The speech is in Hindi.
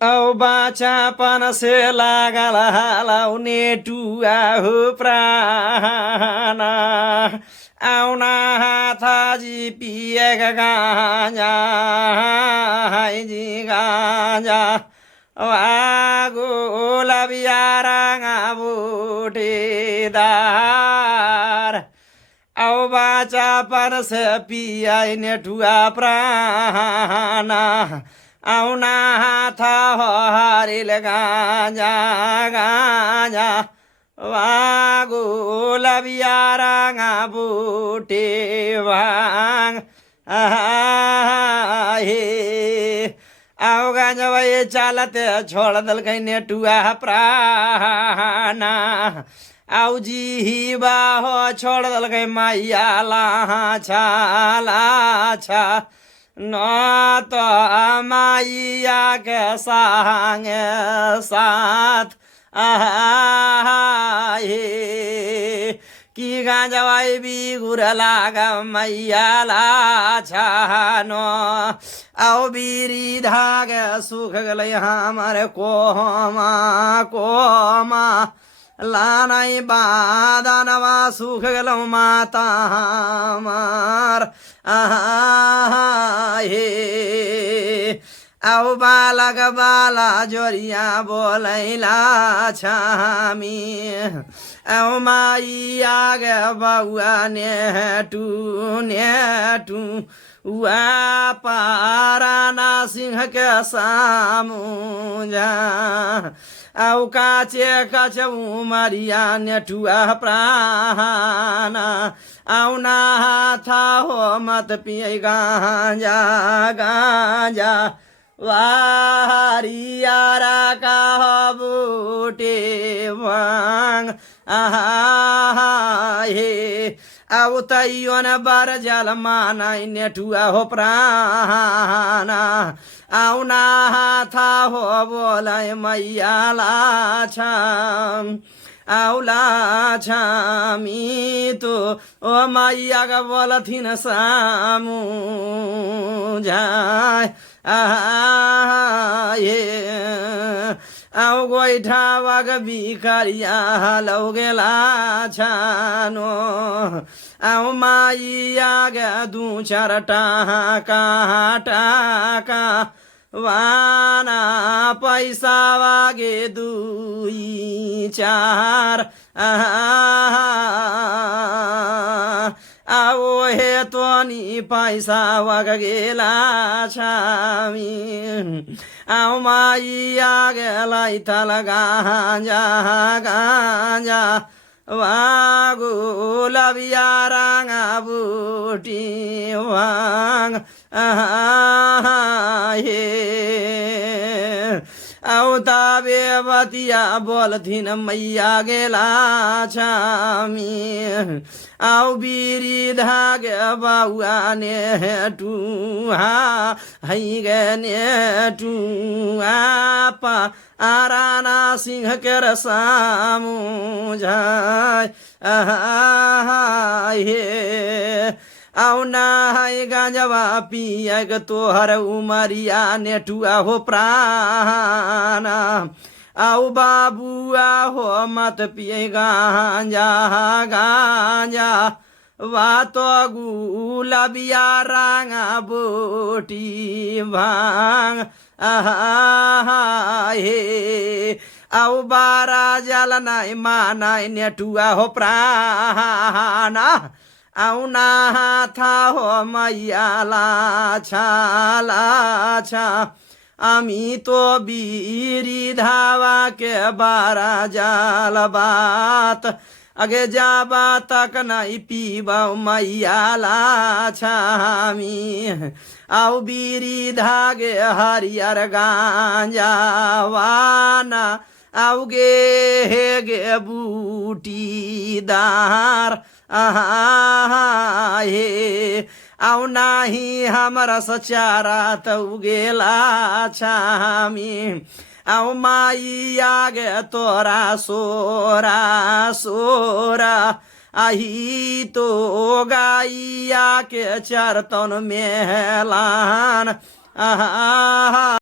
औ बाचापन से लागल हालाउने टुआ हो प्राण आउना हाथाजी पिएका गाँजा जी गाँजा वागो लबियाराङा बुटेदार औ बाचापन से पियाइ नेटुआ प्राण आउना हाथा हरिल गाँजा गाँजा वागो लबियाराङा बुटे भाङ हे आउ गाँजा भाई चालते छोड़ दल कहीं नेटुआ प्राण आउ जी बाहो छोड़ दल कहीं मैया लाछा लाछा न तो मैया के संगे साथ हे कि गाँजा भाई भी गुर लाग मैया लाछानो औ बीरी धाग सुख गल हमारे कोमा कोमा लानाई बादनवा सुख गल माता हमार हे औ बालक बाला जोरिया बोलैला छामी औ माई आगे बउआ नेटू नेटू उआ पाराना सिंह के सामुजा औ काचे कच उमरिया नेटुआ प्राण औ ना था हो मत पिए गांजा गांजा वारियारा का बूटे वांग हे औ तैयोन बर जल मानाई नेटुआ हो प्राण औ ना था हो बोलाय मैया लाछाम औला छामी तो ओ मैया का बोलथिन सामू जाय ये औ गोइठा वग बिखरिया लौ गेला छानो औ माइया गे दू चार टाका टाका वाना पैसा वागे दुई चार आओ हे तोनी पैसा वग गेला छामी आओ माइया गेलाई थल गांजा गांजा वागो लबियाराङा बुटी वाङ हे औ ताबे बतिया बोलथिन मैया गेला छामी औ बीरी धागे बाउआ ने टुहा है गे ने टुआ पा आराना सिंह के रसामू जाय हे औ नाय गांजवा पियग तोहर उमरिया नेटुआ हो प्राण औ बाबुआ हो मत पिए गांजा गांजा वा तो गुलाबिया रांगा बोटी भांग हे औ बारा जल नाई मानाई नेटुआ हो प्राण औ ना था हो मैया लाछा लाछा আমি তো बीरी धावा के बारा जाल बात आगे जाबा तक नहीं पीबा मैया लाछामी आओ बीरी धागे हरियर गांजा वाना आओ गे हे गे बूटीदार हे औ नाही हमरा सचारा तौ गेला छामी औ माइया गे तोरा सोरा सोरा आही तो गाइया के चरतन मेलान